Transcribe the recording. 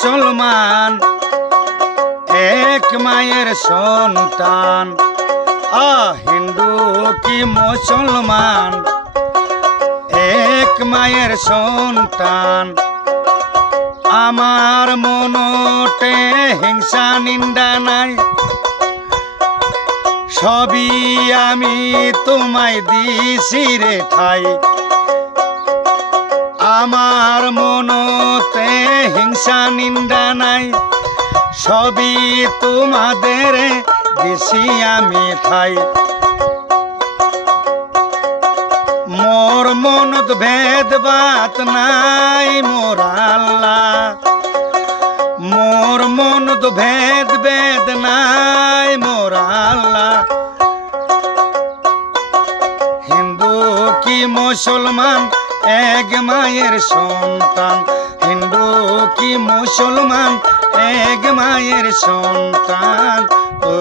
মুসলমান এক মায়ের সন্তান। হিন্দু কি মুসলমান এক মায়ের সন্তান। আমার মনতে হিংসা নিন্দা নাই, সবই আমি তোমায় দিছি রে ঠাই। আমার মনতে হিংসা নিন্দা নাই, সবই তোমাদের দিছি আমি ঠাই। মোর মনত ভেদ বাত নাই মোর আল্লাহ, মোর মনত ভেদ ভেদ নাই মোর আল্লাহ। হিন্দু কি মুসলমান এক মায়ের সন্তান, হিন্দু কি মুসলমান এক মায়ের সন্তান। ও